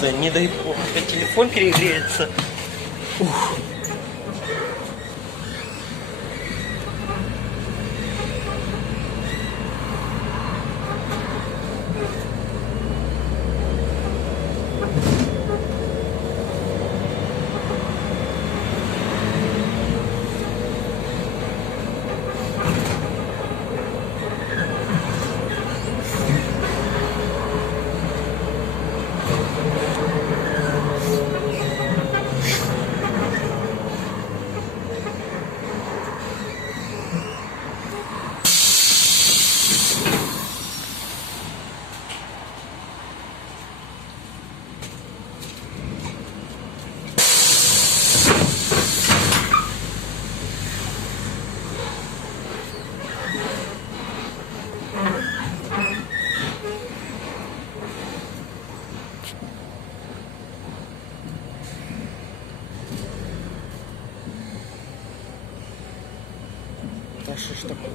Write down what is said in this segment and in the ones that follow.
перегреется, не дай бог, опять телефон перегреется. Ух. Да что ж такое?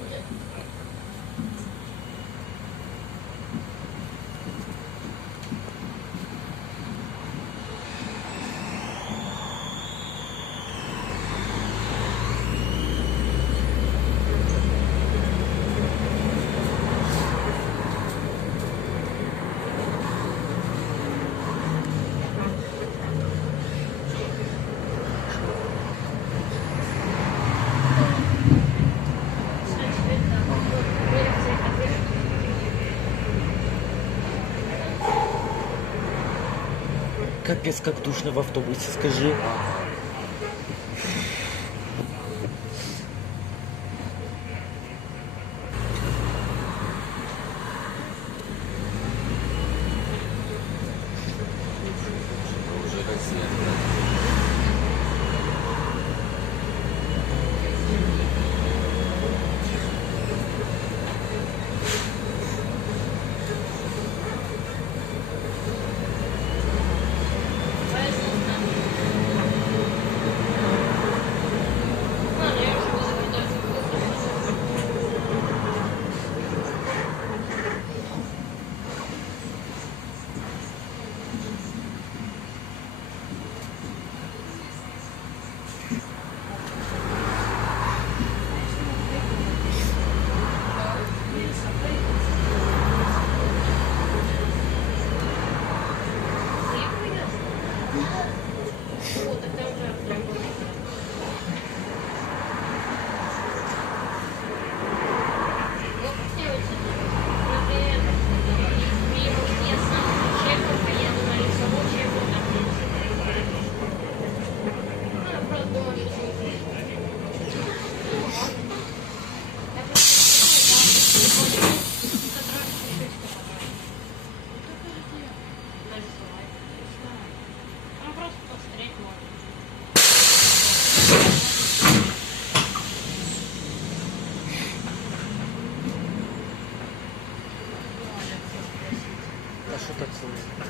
Капец, как душно в автобусе, скажи. А что так слышно?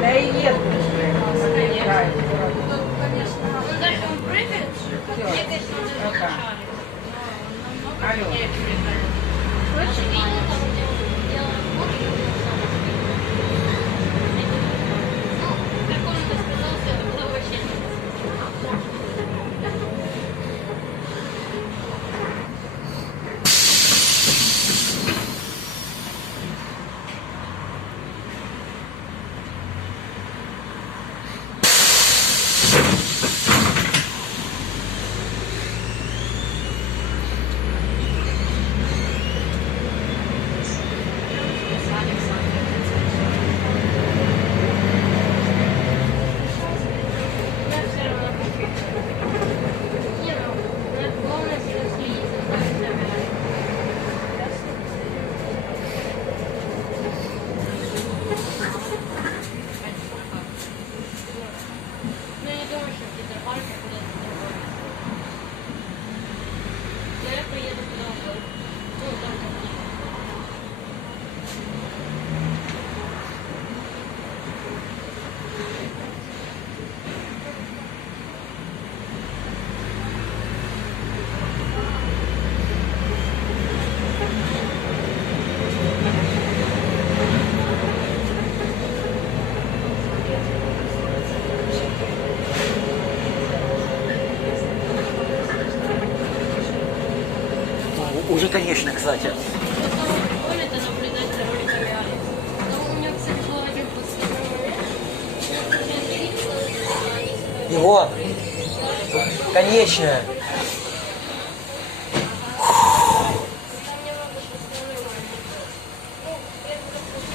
Да и нет уже. Он даже он прыгает, мне кажется, он даже Ага. шарит. Но Алло. намного сильнее прыгает. Слышишь, видел там, где он делал разборки, ну, как он это сказал, все это было вообще не я все равно хочу. Не, ну, главное сейчас следить за собой. Ну, я не думаю, что в Петербурге куда-то другое. Я поеду куда угодно. Ну, только в Питер. Уже, конечно, кстати. Вот самое прикольное это наблюдать за роликами Алекс. Но у меня, кстати, был один подставной момент. Я включаю фильм, а они сказали, Его. Конечная. там немного подставной момент. Ну, я просто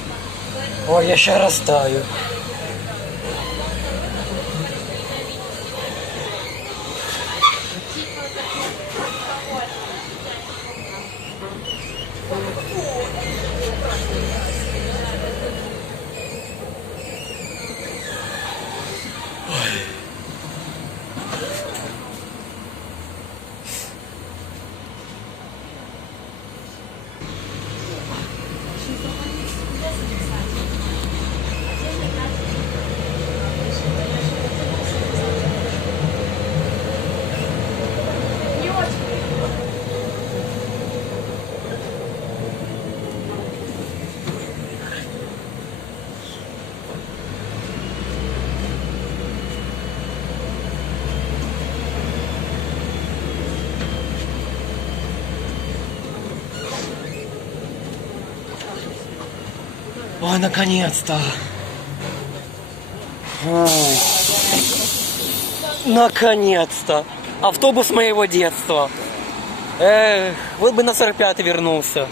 говорила, Ой, я сейчас растаю. типа, такой. Не очень. Ой, наконец-то. Ой. Наконец-то. Автобус моего детства. Эх, вот бы на 45-й вернулся.